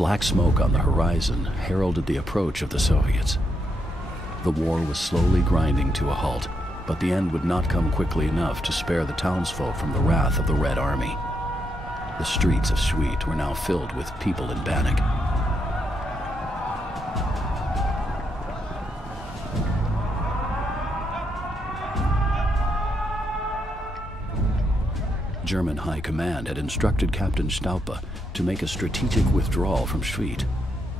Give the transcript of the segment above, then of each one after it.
black smoke on the horizon heralded the approach of the Soviets. The war was slowly grinding to a halt, but the end would not come quickly enough to spare the townsfolk from the wrath of the Red Army. The streets of Schwedt were now filled with people in panic. German High Command had instructed Captain Staupe to make a strategic withdrawal from Schwedt,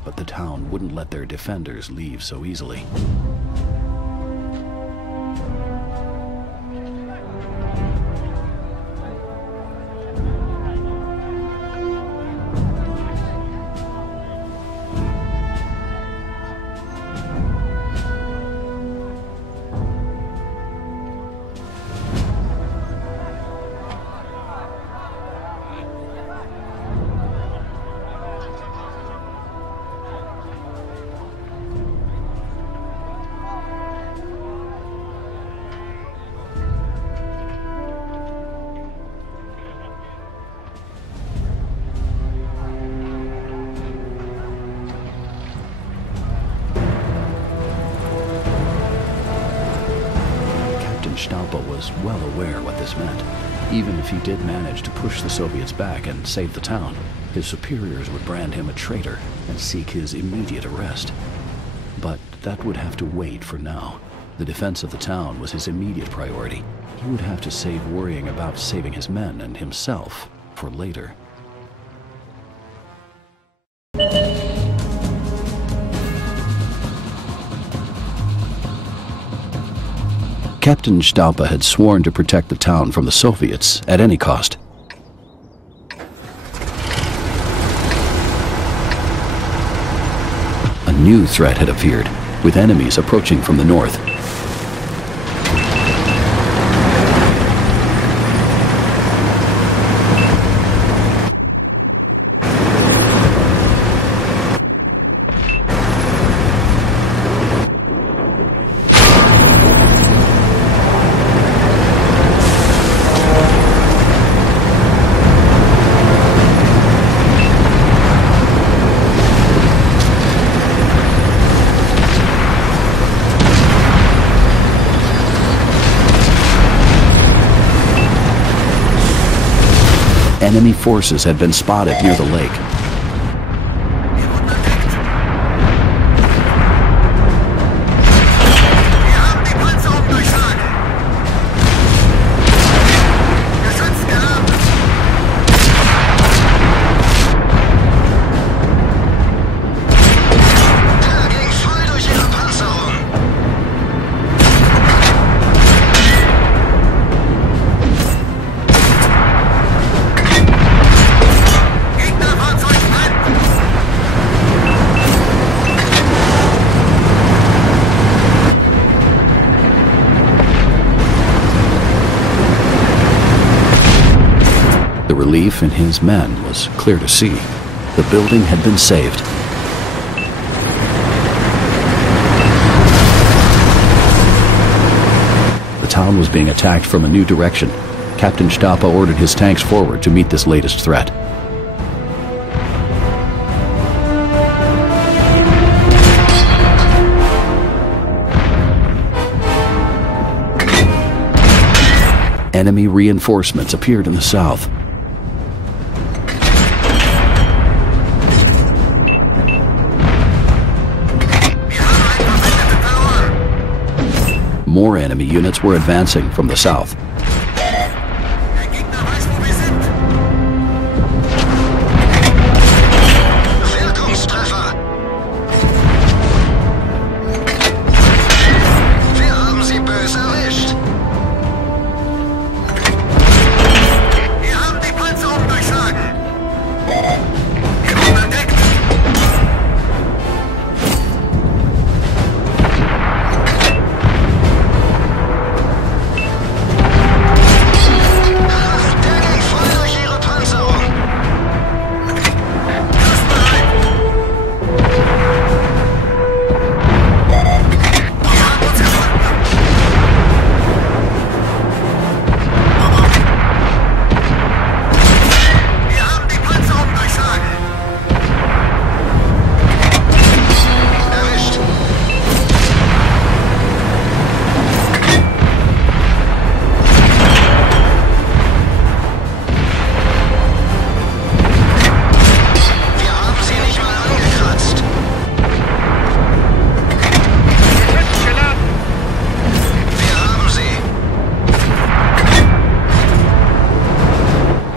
but the town wouldn't let their defenders leave so easily. Staupe was well aware what this meant. Even if he did manage to push the Soviets back and save the town, his superiors would brand him a traitor and seek his immediate arrest. But that would have to wait for now. The defense of the town was his immediate priority. He would have to save worrying about saving his men and himself for later. Captain Staupe had sworn to protect the town from the Soviets at any cost. A new threat had appeared, with enemies approaching from the north. Enemy forces had been spotted near the lake. The relief in his men was clear to see. The building had been saved. The town was being attacked from a new direction. Captain Staupe ordered his tanks forward to meet this latest threat. Enemy reinforcements appeared in the south. More enemy units were advancing from the south.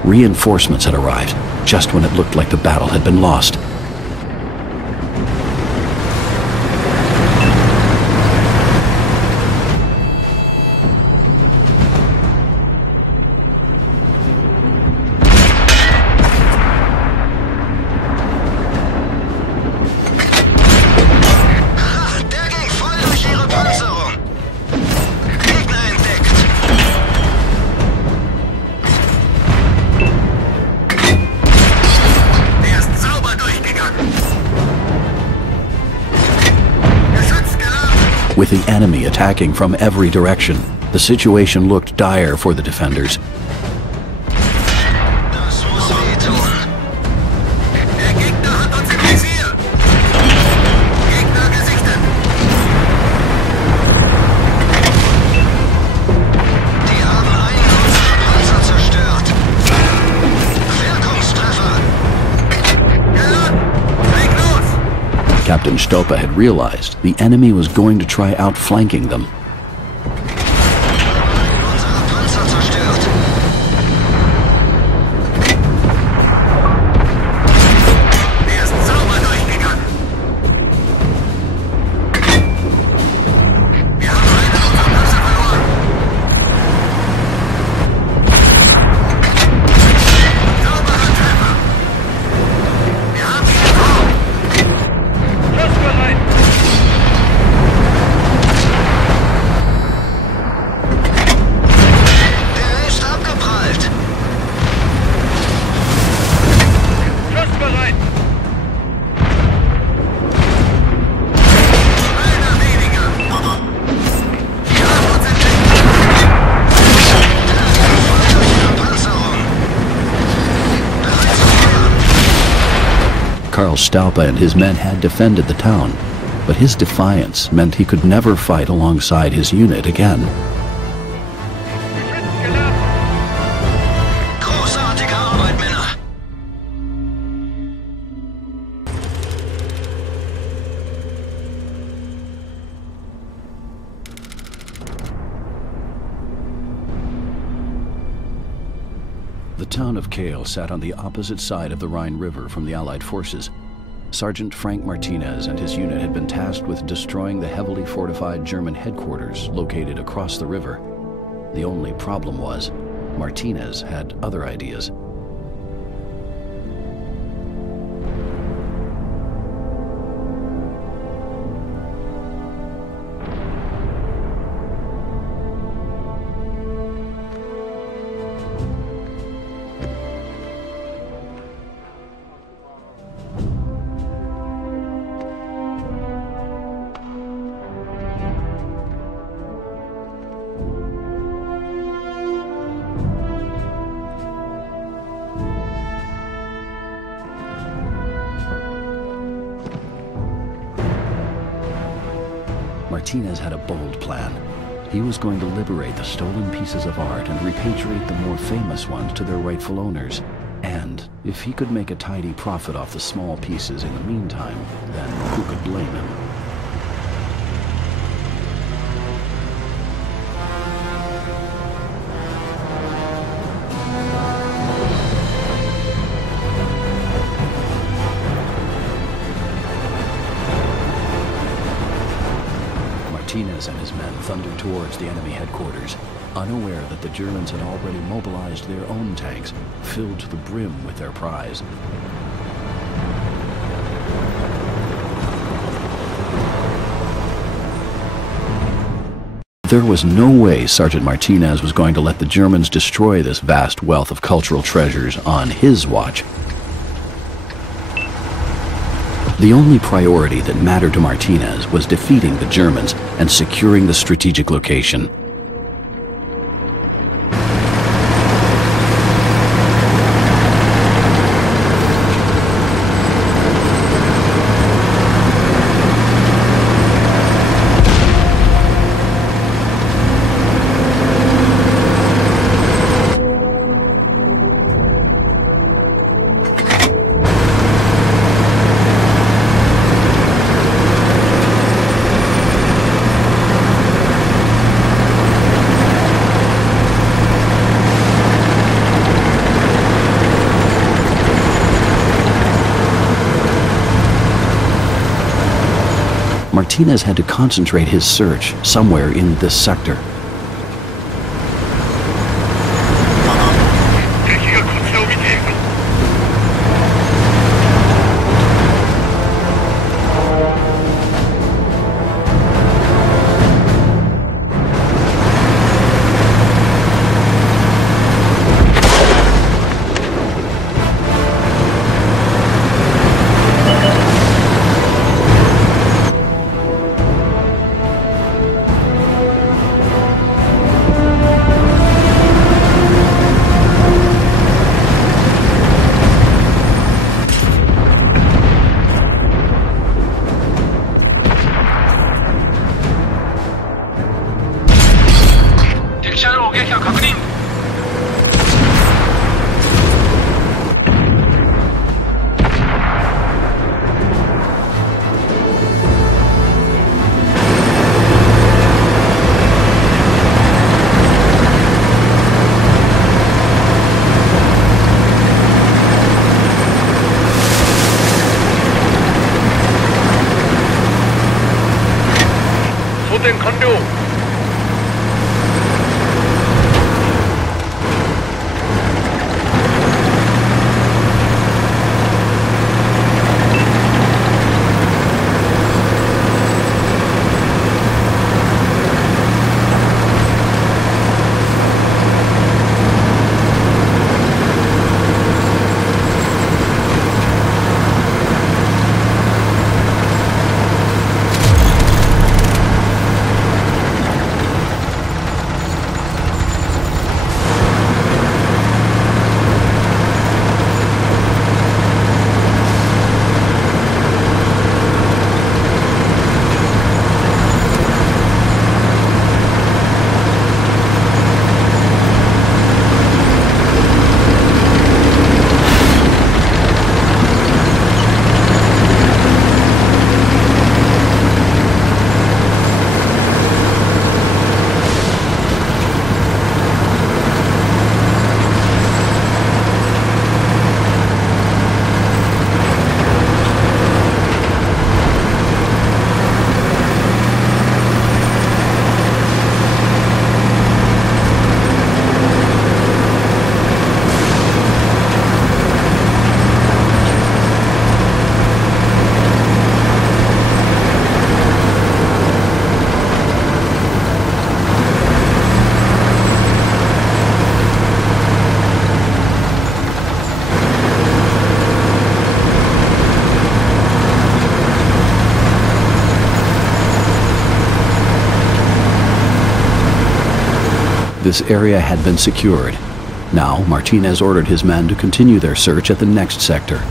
Reinforcements had arrived, just when it looked like the battle had been lost. With the enemy attacking from every direction, the situation looked dire for the defenders. Das muss wehtun. Der Gegner hat uns im Visier. Gegner gesichtet. Die haben einen unserer Panzer zerstört. Wirkungstreffer. Ja, leg los! Captain Stopa had realized the enemy was going to try outflanking them. Unserer Panzer zerstört. Der ist sauber durchgegangen. Wir haben einen unserer Panzer verloren. Sauberer Treffer. Wir haben ihn im Raum. Schussbereit. Der ist abgeprallt. Schussbereit. Einer weniger. Die haben uns entdeckt. Folgt durch ihre Panzerung. Bereit zu feuern. Karl Staupe and his men had defended the town, but his defiance meant he could never fight alongside his unit again. Großartige Arbeit, Männer. The town of Kale sat on the opposite side of the Rhine River from the Allied forces. Sergeant Frank Martinez and his unit had been tasked with destroying the heavily fortified German headquarters located across the river. The only problem was, Martinez had other ideas. Martinez had a bold plan. He was going to liberate the stolen pieces of art and repatriate the more famous ones to their rightful owners. And if he could make a tidy profit off the small pieces in the meantime, then who could blame him? Martinez and his men thundered towards the enemy headquarters, unaware that the Germans had already mobilized their own tanks, filled to the brim with their prize. There was no way Sergeant Martinez was going to let the Germans destroy this vast wealth of cultural treasures on his watch. The only priority that mattered to Martinez was defeating the Germans and securing the strategic location. Martinez had to concentrate his search somewhere in this sector. 敵がこちらを見ているぞ。敵車両撃破確認。装填完了。This area had been secured. Now, Martinez ordered his men to continue their search at the next sector.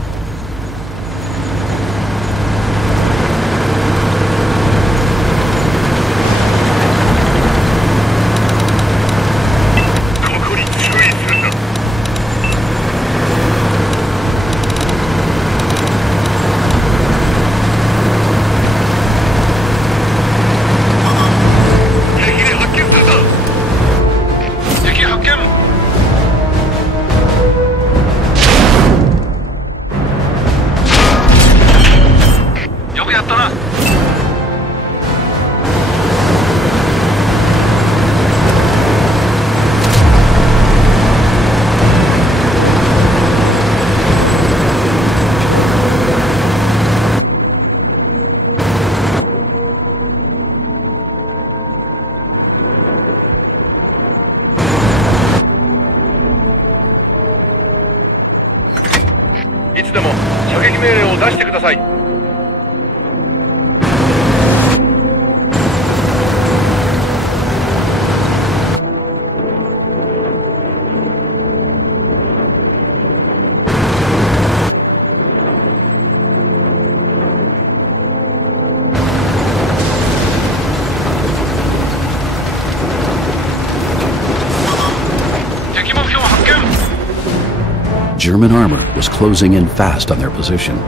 German armor was closing in fast on their position.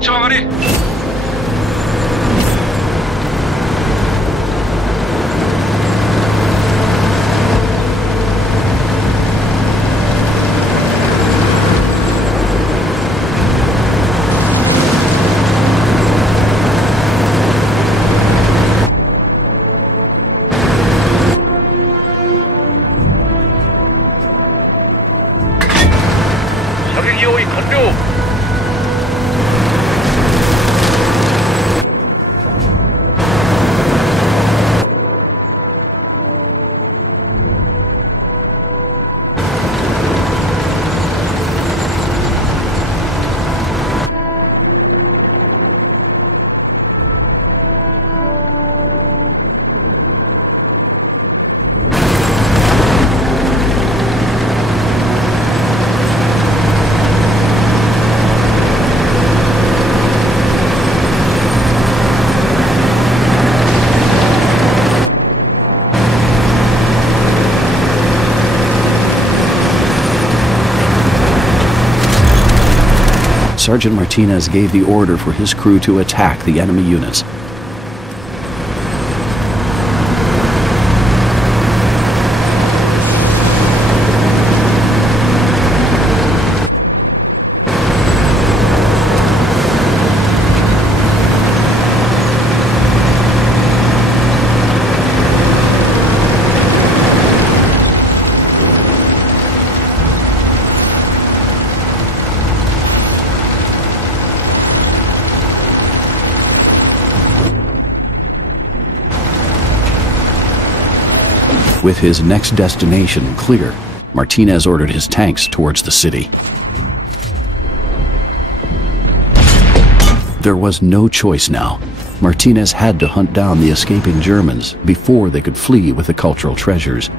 丁上がり。射撃用意完了。Sergeant Martinez gave the order for his crew to attack the enemy units. With his next destination clear, Martinez ordered his tanks towards the city. There was no choice now. Martinez had to hunt down the escaping Germans before they could flee with the cultural treasures.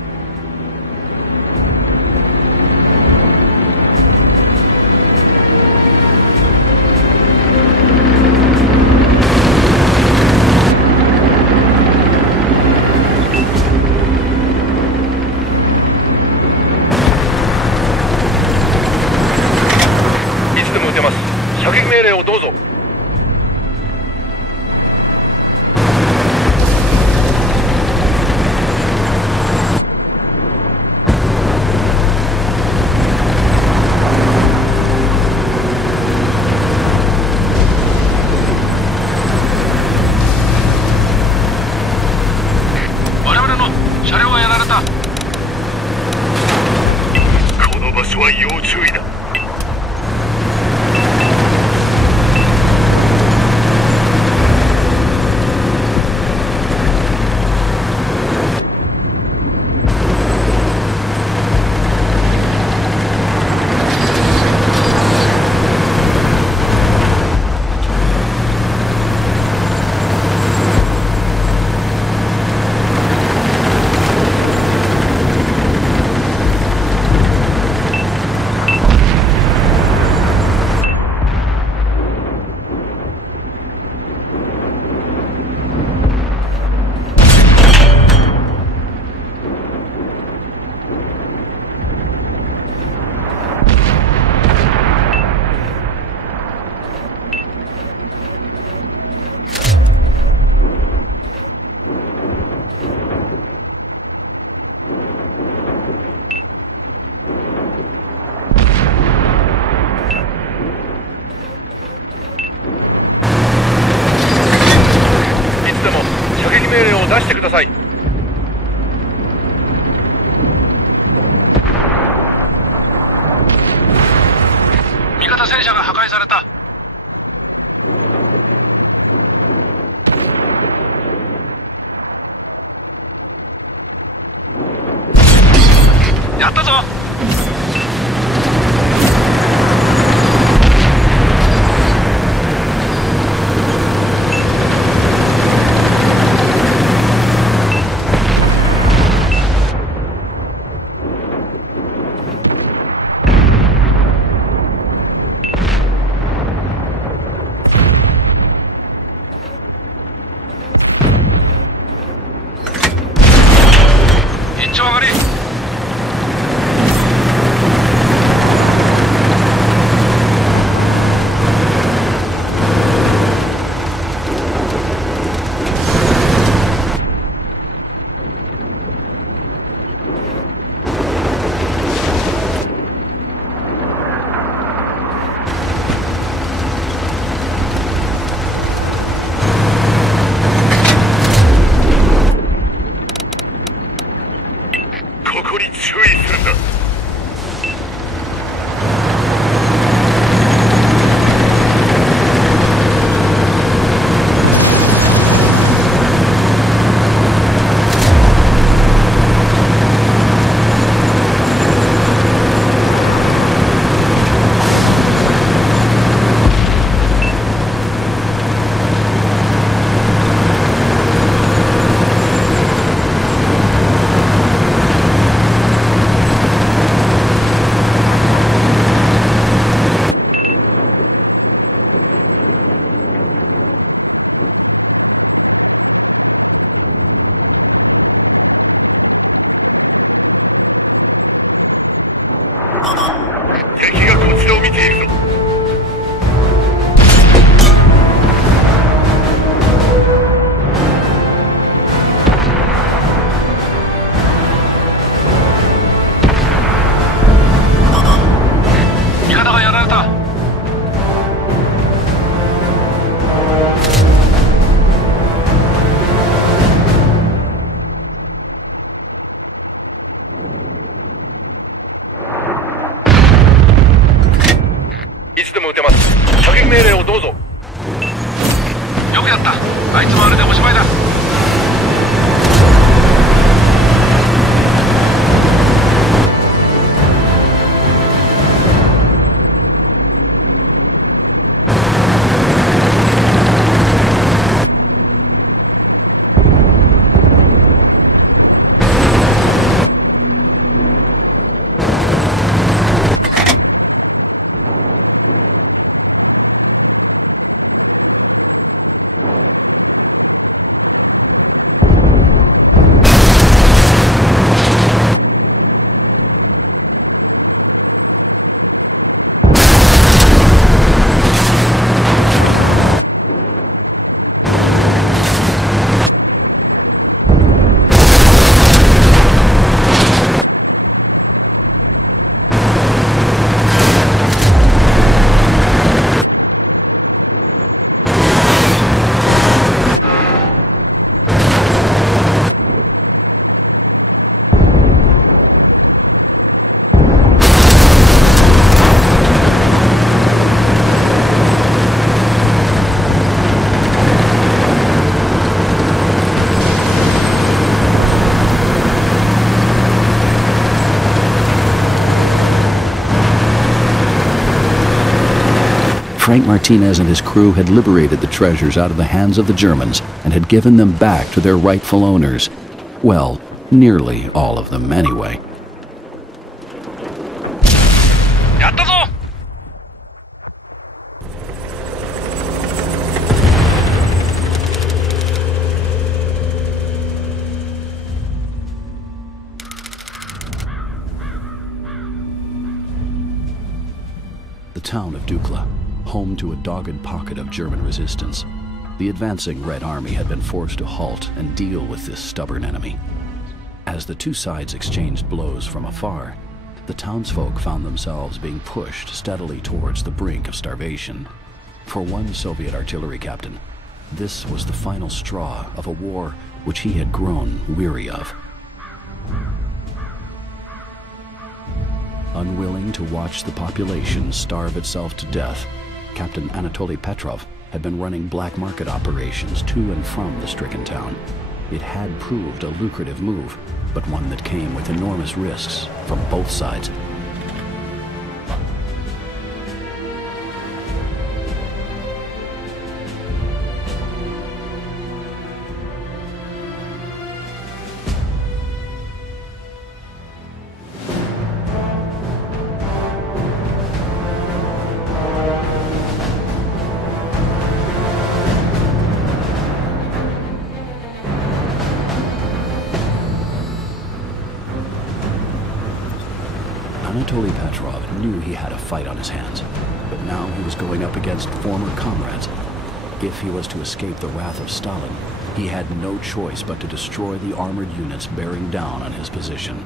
つでも撃てます。射撃命令をどうぞ。よくやった。あいつもあれでおしまいだ。Frank Martinez and his crew had liberated the treasures out of the hands of the Germans and had given them back to their rightful owners. Well, nearly all of them anyway. The town of Dukla, home to a dogged pocket of German resistance. The advancing Red Army had been forced to halt and deal with this stubborn enemy. As the two sides exchanged blows from afar, the townsfolk found themselves being pushed steadily towards the brink of starvation. For one Soviet artillery captain, this was the final straw of a war which he had grown weary of. Unwilling to watch the population starve itself to death, Captain Anatoly Petrov had been running black market operations to and from the stricken town. It had proved a lucrative move, but one that came with enormous risks from both sides. Anatoly Petrov knew he had a fight on his hands, but now he was going up against former comrades. If he was to escape the wrath of Stalin, he had no choice but to destroy the armored units bearing down on his position.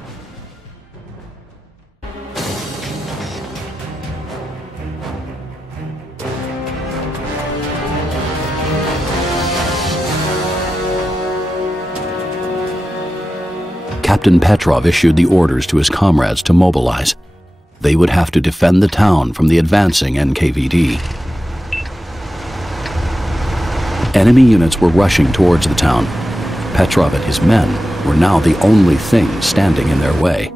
Captain Petrov issued the orders to his comrades to mobilize. They would have to defend the town from the advancing NKVD. Enemy units were rushing towards the town. Petrov and his men were now the only thing standing in their way.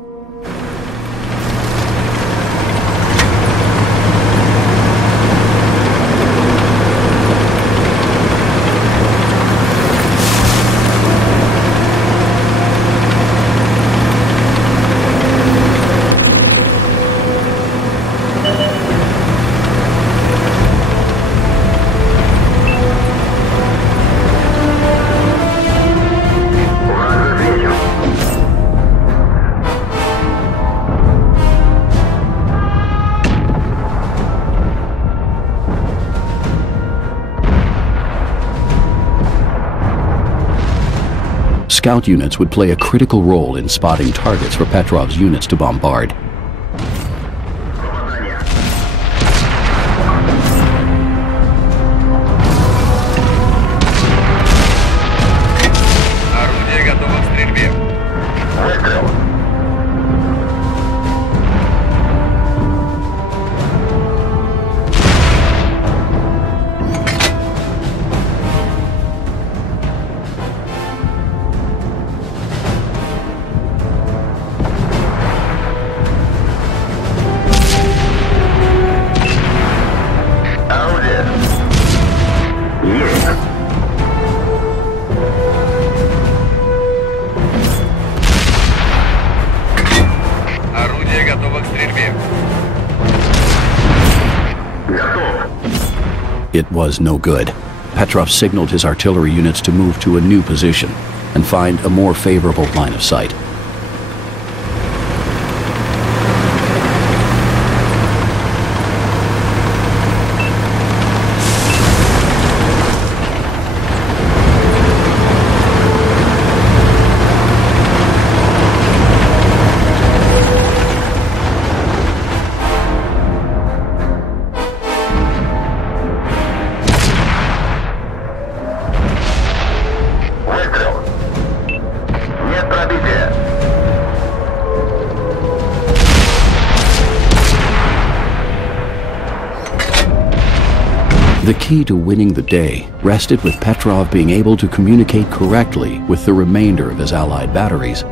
Scout units would play a critical role in spotting targets for Petrov's units to bombard. готова к стрельбе. It was no good. Petrov signaled his artillery units to move to a new position and find a more favorable line of sight. The key to winning the day rested with Petrov being able to communicate correctly with the remainder of his Allied batteries.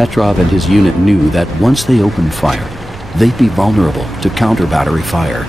Petrov and his unit knew that once they opened fire, they'd be vulnerable to counter-battery fire.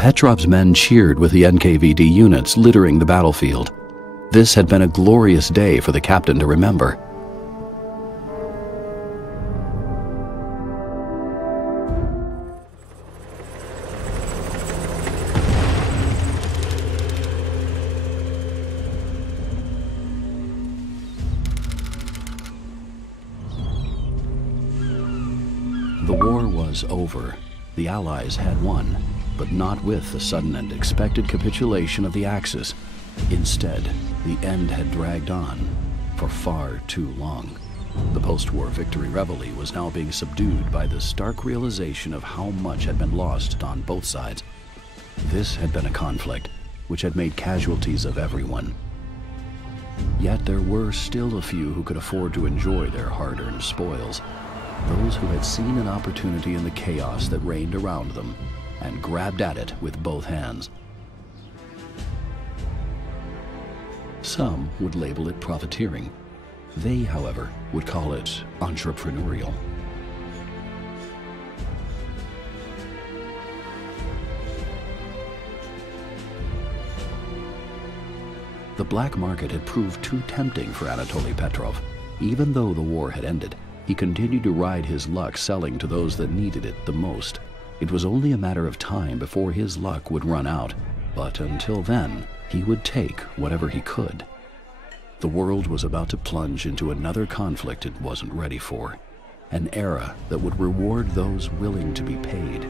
Petrov's men cheered with the NKVD units littering the battlefield. This had been a glorious day for the captain to remember. The war was over. The Allies had won, but not with the sudden and expected capitulation of the Axis. Instead, the end had dragged on for far too long. The post-war victory reveille was now being subdued by the stark realization of how much had been lost on both sides. This had been a conflict which had made casualties of everyone. Yet there were still a few who could afford to enjoy their hard-earned spoils. Those who had seen an opportunity in the chaos that reigned around them and grabbed at it with both hands. Some would label it profiteering. They, however, would call it entrepreneurial. The black market had proved too tempting for Anatoly Petrov. Even though the war had ended, he continued to ride his luck selling to those that needed it the most. It was only a matter of time before his luck would run out, but until then, he would take whatever he could. The world was about to plunge into another conflict it wasn't ready for, an era that would reward those willing to be paid.